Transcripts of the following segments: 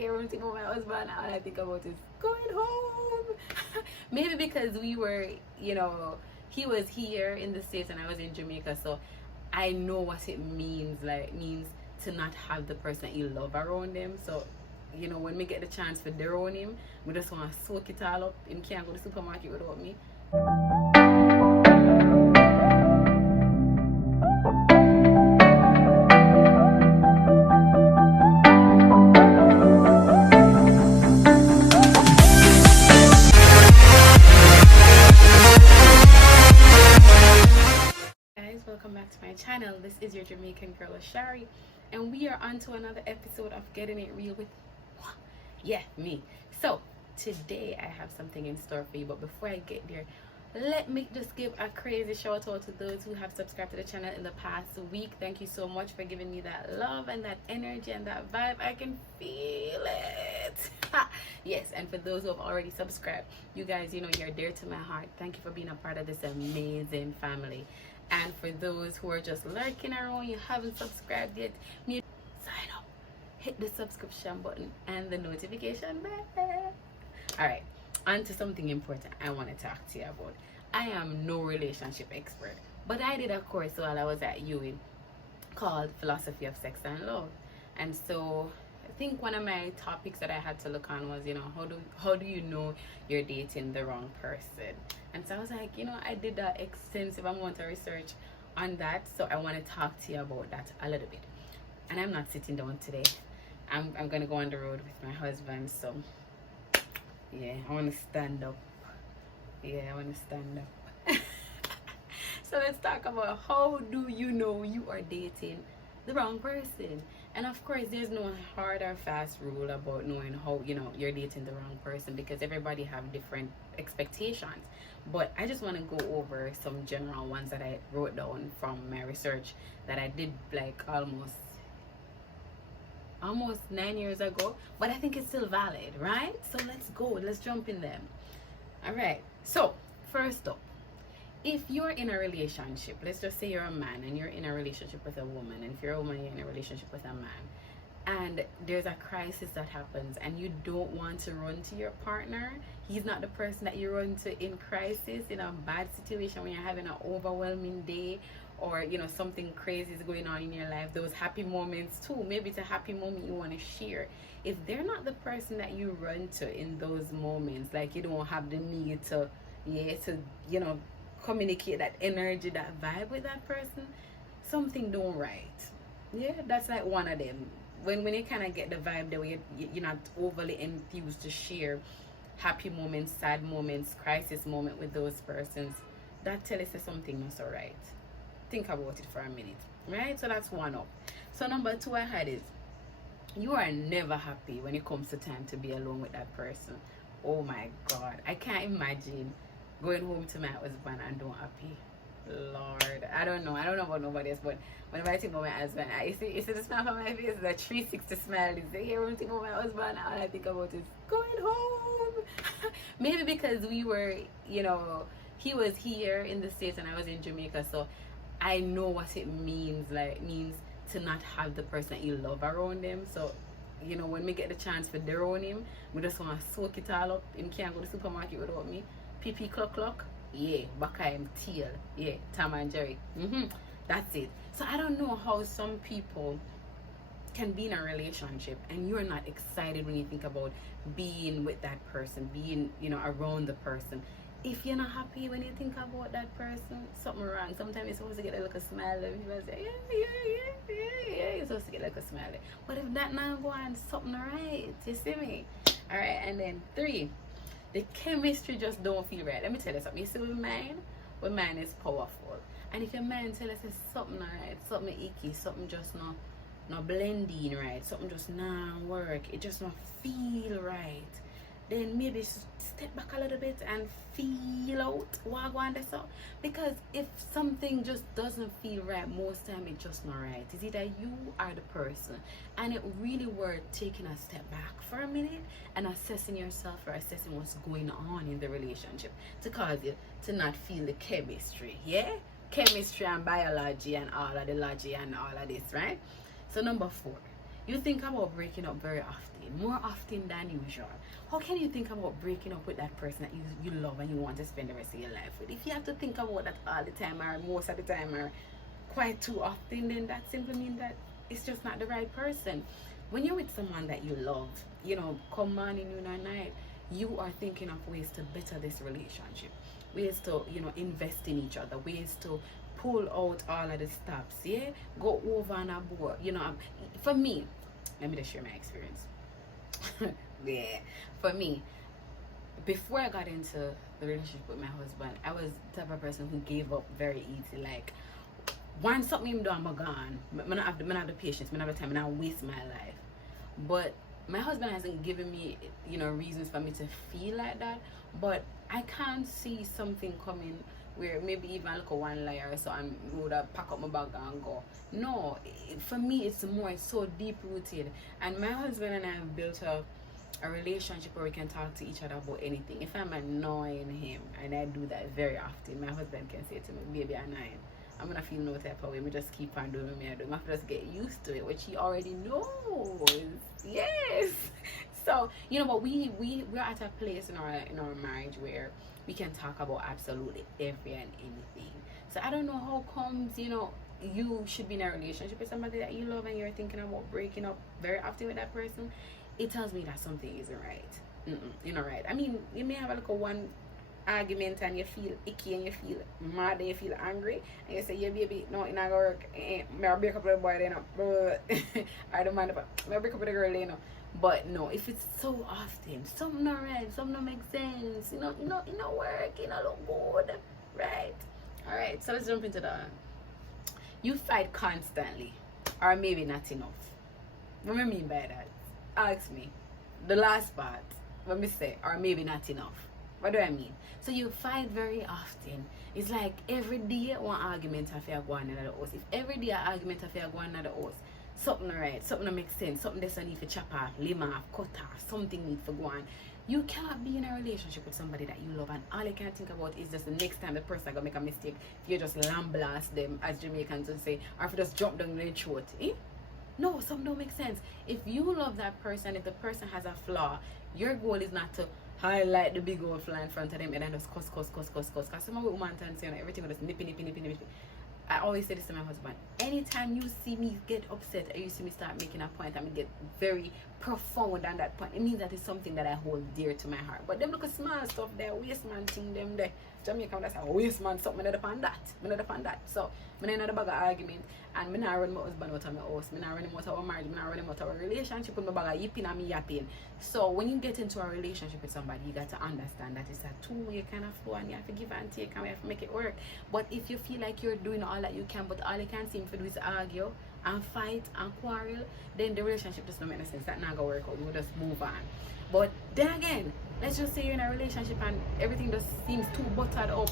Everything about my husband, all I think about is going home. Maybe because we were, he was here in the States and I was in Jamaica, so I know what it means. Like, it means to not have the person that you love around them. So, when we get the chance for drone him, we just want to soak it all up. Him can't go to the supermarket without me. Welcome back to my channel. This is your Jamaican girl Ashari, and we are on to another episode of Getting It Real with me. So today I have something in store for you, but before I get there, let me just give a crazy shout out to those who have subscribed to the channel in the past week. Thank you so much for giving me that love and that energy and that vibe. I can feel it. Yes, and for those who have already subscribed, you guys, you're dear to my heart. Thank you for being a part of this amazing family. And for those who are just lurking around, you haven't subscribed yet, sign up, hit the subscription button and the notification bell. Alright, on to something important I want to talk to you about. I am no relationship expert, but I did a course while I was at UWI called Philosophy of Sex and Love. And so I think one of my topics that I had to look on was, how do you know you're dating the wrong person? And so I was like, I did an extensive amount of research on that, so I want to talk to you about that a little bit. And I'm not sitting down today. I'm going to go on the road with my husband, so yeah, I want to stand up. So let's talk about how do you know you are dating the wrong person. And of course, there's no hard or fast rule about knowing how you're dating the wrong person, because everybody have different expectations. But I just want to go over some general ones that I wrote down from my research that I did like almost 9 years ago, but I think it's still valid, right? So let's jump in them. All right, so first up, if you're in a relationship, let's just say you're a man and you're in a relationship with a woman, and if you're a woman, you're in a relationship with a man, and there's a crisis that happens and you don't want to run to your partner. He's not the person that you run to in crisis, in a bad situation, when you're having an overwhelming day, or something crazy is going on in your life. Those happy moments too, maybe it's a happy moment you want to share. If they're not the person that you run to in those moments, like you don't have the need to communicate that energy, that vibe with that person, something don't right. Yeah, that's like one of them. When you kind of get the vibe that way, you're not overly enthused to share happy moments, sad moments, crisis moment with those persons, that tells us something not so right. Think about it for a minute, right? So that's one up. So number two I had is, you are never happy when it comes to time to be alone with that person. Oh my God, I can't imagine going home to my husband and don't happy. Lord, I don't know about nobody else, but whenever I think about my husband, you see the smile on my face, the 360 smile is there. Everything about my husband, all I think about is going home. Maybe because we were, he was here in the States and I was in Jamaica, so I know what it means. Like, it means to not have the person that you love around them. So when we get the chance for drone him, we just want to soak it all up. Him can't go to the supermarket without me. Pee clock, yeah, Bakayim tail, yeah, Tom and Jerry. That's it. So I don't know how some people can be in a relationship and you're not excited when you think about being with that person, being around the person. If you're not happy when you think about that person, something wrong. Sometimes you're supposed to get a little smile and people say, yeah, you're supposed to get a little smile. But if that not go on, something right, you see me? Alright, and then 3, the chemistry just don't feel right. Let me tell you something. You see with mine is powerful. And if your mind tells us something right, something icky, something just not blending right, something just not work, it just not feel right, then maybe step back a little bit and feel out what go on this up. Because if something just doesn't feel right, most time it's just not right. It's either you are the person, and it really worth taking a step back for a minute and assessing yourself or assessing what's going on in the relationship to cause you to not feel the chemistry. Yeah, chemistry and biology and all of the logic and all of this, right? So number 4, You think about breaking up very often, more often than usual. How can you think about breaking up with that person that you love and you want to spend the rest of your life with? If you have to think about that all the time, or most of the time, or quite too often, then that simply means that it's just not the right person. When you're with someone that you love, come morning, noon, or night, you are thinking of ways to better this relationship, ways to, invest in each other, ways to pull out all of the stops, yeah? Go over and aboard. For me, let me just share my experience. Yeah. For me, before I got into the relationship with my husband, I was the type of person who gave up very easy. Like, once something I'm done, I'm gone. I don't have the patience, I don't have the time, and I waste my life. But my husband hasn't given me, reasons for me to feel like that. But I can't see something coming where maybe even like a one liar or so and would have pack up my bag and go. No, for me it's so deep rooted. And my husband and I have built a relationship where we can talk to each other about anything. If I'm annoying him, and I do that very often, my husband can say to me, baby, I'm annoying. I'm gonna feel no type of way. Me just keep on doing what I do. I have to just get used to it, which he already knows. Yes. So, but we're at a place in our marriage where we can talk about absolutely every and anything. So I don't know how comes, you should be in a relationship with somebody that you love and you're thinking about breaking up very often with that person. It tells me that something isn't right. You're not right. I mean, you may have a one argument and you feel icky and you feel mad and you feel angry and you say, yeah, baby, no, it's not gonna work. May I break up with the boy, I don't mind, may I break up with the girl, But no, if it's so often, something not right, something not make sense, it not work, it not look good, right? All right, so let's jump into that. You fight constantly, or maybe not enough. What do I mean by that? Ask me. The last part, what me say, or maybe not enough. What do I mean? So you fight very often. It's like every day one argument have to go on another house. If every day an argument have to go on another house, something right, something that makes sense, something that's need to chop off, limb off, cut off, something need to go on. You cannot be in a relationship with somebody that you love and all you can think about is just the next time the person gonna make a mistake, if you just lamblast them, as Jamaicans would say, or if you just jump down their throat. No, something don't make sense. If you love that person, if the person has a flaw, your goal is not to highlight the big old fly in front of them and then just cuss. Because some of the women tend to say everything with just nippy. I always say this to my husband. Anytime you see me get upset or you see me start making a point and me get very profound on that point, it means that it's something that I hold dear to my heart. But them look at small stuff there, waste man thing them there. Jamaican, that's a waste man something, I'm not upon that. So I'm not a bag of argument and I'm not run my husband out of my house. I'm not running out of our marriage, I'm not running out of our relationship with my bag of yipping and me yapping. So when you get into a relationship with somebody, you got to understand that it's a two-way kind of flow and you have to give and take and we have to make it work. But if you feel like you're doing all that you can, but all you can seem to do is argue and fight and quarrel, then the relationship just don't make sense. That's not gonna work out. We'll just move on. But then again, let's just say you're in a relationship and everything just seems too buttered up.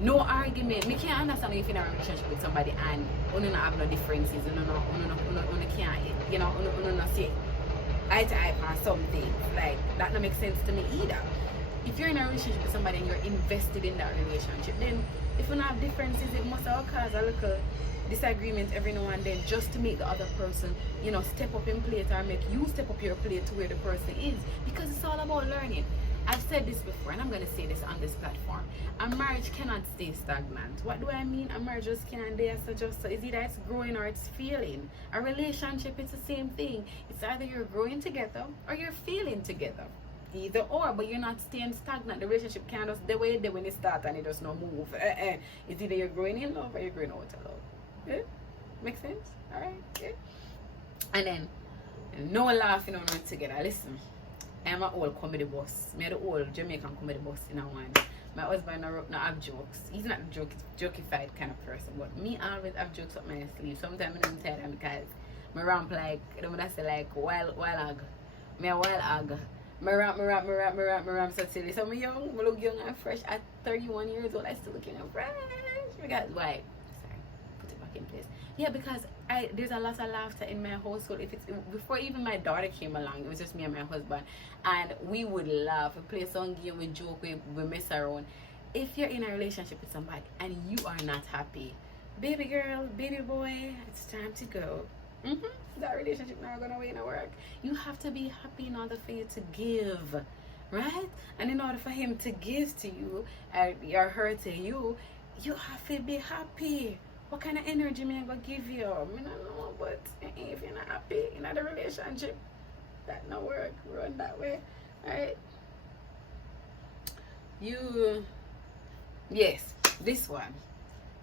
No argument. Me can't understand if you're in a relationship with somebody and you don't have no differences. You can't, say eye to eye on something. Like, that don't make sense to me either. If you're in a relationship with somebody and you're invested in that relationship, then if you don't have differences, it must have cause a little disagreement every now and then just to make the other person, step up in plate or make you step up your plate to where the person is. Because it's all about learning. I've said this before and I'm going to say this on this platform. A marriage cannot stay stagnant. What do I mean? A marriage just can't just it's either it's growing or it's failing. A relationship, it's the same thing. It's either you're growing together or you're failing together. Either or, but you're not staying stagnant. The relationship can't just the way when it starts and it does not move. It's either you're growing in love or you're growing out of love. Yeah? Make sense? Alright? Yeah. And then no laughing on it together. Listen. I'm an old comedy boss. I'm the old Jamaican comedy boss in a one. My husband no have jokes. He's not a jokeified kind of person, but me always have jokes up my sleeve. Sometimes I'm tired because I ramp like, I say like wild hog. Me a wild hog. I ramp so silly. So I'm young, I look young and fresh. At 31 years old, I still looking fresh. Because why? Sorry, put it back in place. Yeah, because there's a lot of laughter in my household. If it's before even my daughter came along, it was just me and my husband, and we would laugh, we play some game, we joke, we mess around. If you're in a relationship with somebody and you are not happy, baby girl, baby boy, it's time to go. That relationship not gonna win work. You have to be happy in order for you to give, right? And in order for him to give to you, or her to you, you have to be happy. What kind of energy me I gonna give you? I don't know, but if you're not happy in the relationship, that not work. Run that way, right? Yes, this one,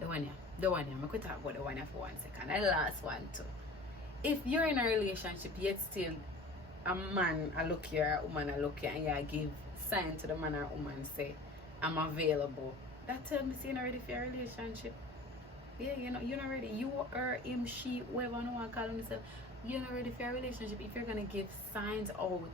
the one here. I'm gonna talk about the one here for 1 second. And the last one too. If you're in a relationship yet still a man a look here, a woman a look here, and you give sign to the man or woman say, I'm available, that tells me you're not ready for a relationship. Yeah, you're not ready. You or him, she, whoever no one call himself, you're not ready for a relationship if you're gonna give signs out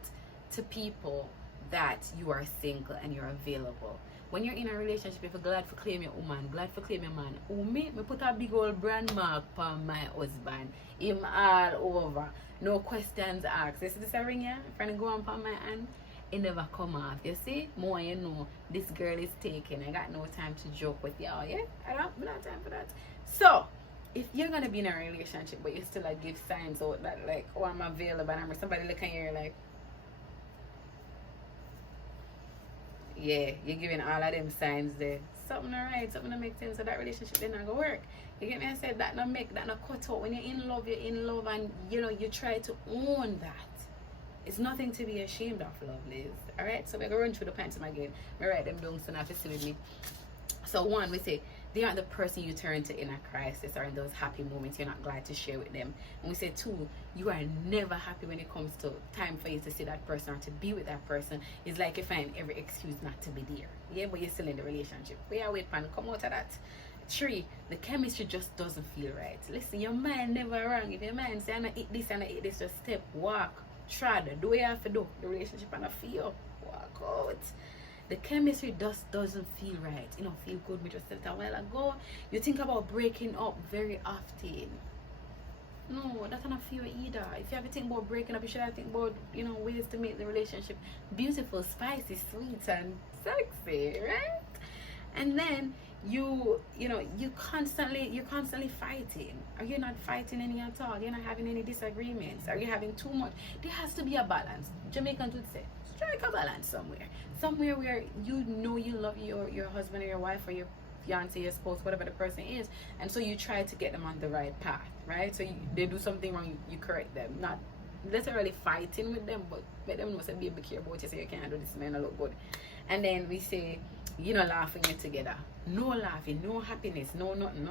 to people that you are single and you're available. When you're in a relationship, if you're glad for claim your woman, glad for claim your man. Me put a big old brand mark on my husband. Him all over. No questions asked. You see this ring here? If I go on my hand, it never come off. You see? More you know, this girl is taken. I got no time to joke with y'all, yeah? I don't have time for that. So, if you're gonna be in a relationship but you still like give signs out that like, oh, I'm available, and somebody looking at you like, yeah, you're giving all of them signs there. Something alright, something that makes sense, so that relationship then not gonna work. You get me? I said that not cut out. When you're in love, and you try to own that. It's nothing to be ashamed of, lovelies. Alright, so we're gonna run through the points again. I write them down so now to see with me. So 1, we say they aren't the person you turn to in a crisis or in those happy moments you're not glad to share with them. And we say 2, you are never happy when it comes to time for you to see that person or to be with that person. It's like you find every excuse not to be there. Yeah, but you're still in the relationship. We are wait pan come out of that. 3, the chemistry just doesn't feel right. Listen, your mind never wrong. If your mind say I eat this and I eat this, just step, walk, try, do what you have to do. The relationship and I feel walk out. The chemistry just doesn't feel right. Feel good. We just said it a while ago. You think about breaking up very often. No, that's not feel either. If you have to think about breaking up, you should have to think about, ways to make the relationship beautiful, spicy, sweet, and sexy, right? And then you're constantly fighting. Are you not fighting any at all? You're not having any disagreements. Are you having too much? There has to be a balance. Jamaicans would say, strike a balance somewhere where you love your husband or your wife or your fiance, your spouse, whatever the person is, and so you try to get them on the right path, right? So they do something wrong, you correct them, not literally fighting with them, but let them know, say, baby, care about you, so you can't do this, man, I look good. And then we say, laughing it together. No laughing, no happiness, no nothing,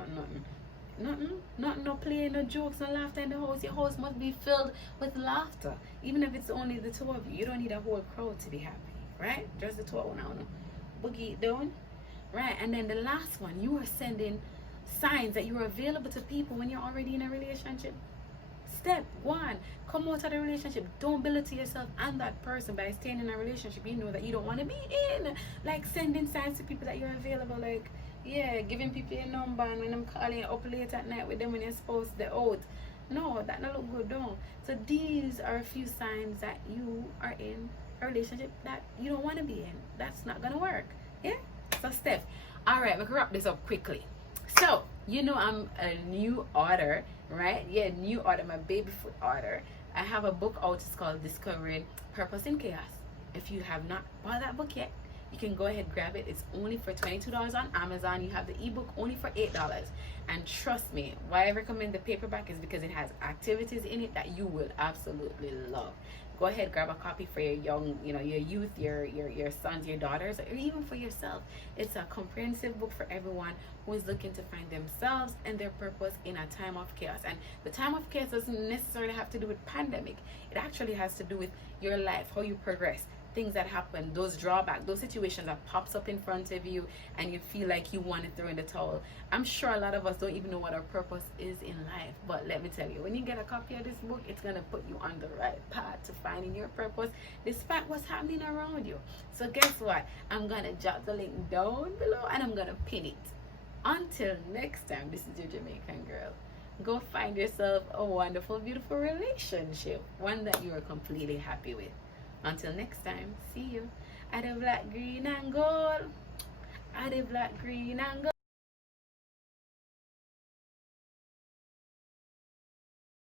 no play, no jokes, no laughter in the house. Your house must be filled with laughter, even if it's only the two of you. You don't need a whole crowd to be happy, right? Just the two of you now. Boogie it down, right? And then the last one, you are sending signs that you are available to people when you're already in a relationship. Step 1, come out of the relationship. Don't belittle yourself and that person by staying in a relationship you know that you don't want to be in. Like sending signs to people that you're available, like, yeah, giving people your number, and when I'm calling you up late at night with them when you're supposed to out. No, that not look good, don't. So these are a few signs that you are in a relationship that you don't want to be in. That's not gonna work. Yeah? So Steph. Alright, we can wrap this up quickly. So, I'm a new author, right? Yeah, new author, my baby foot author. I have a book out, it's called Discovering Purpose in Chaos. If you have not bought that book yet, you can go ahead, grab it. It's only for $22 on Amazon. You have the ebook only for $8. And trust me, why I recommend the paperback is because it has activities in it that you will absolutely love. Go ahead, grab a copy for your young, your youth, your sons, your daughters, or even for yourself. It's a comprehensive book for everyone who is looking to find themselves and their purpose in a time of chaos. And the time of chaos doesn't necessarily have to do with pandemic. It actually has to do with your life, how you progress, things that happen, those drawbacks, those situations that pops up in front of you and you feel like you want to throw in the towel. I'm sure a lot of us don't even know what our purpose is in life, but let me tell you, when you get a copy of this book, it's going to put you on the right path to finding your purpose despite what's happening around you. So guess what? I'm going to drop the link down below and I'm going to pin it. Until next time, this is your Jamaican girl. Go find yourself a wonderful, beautiful relationship, one that you are completely happy with. Until next time, see you. I the black, green, and gold. I the black, green, and gold.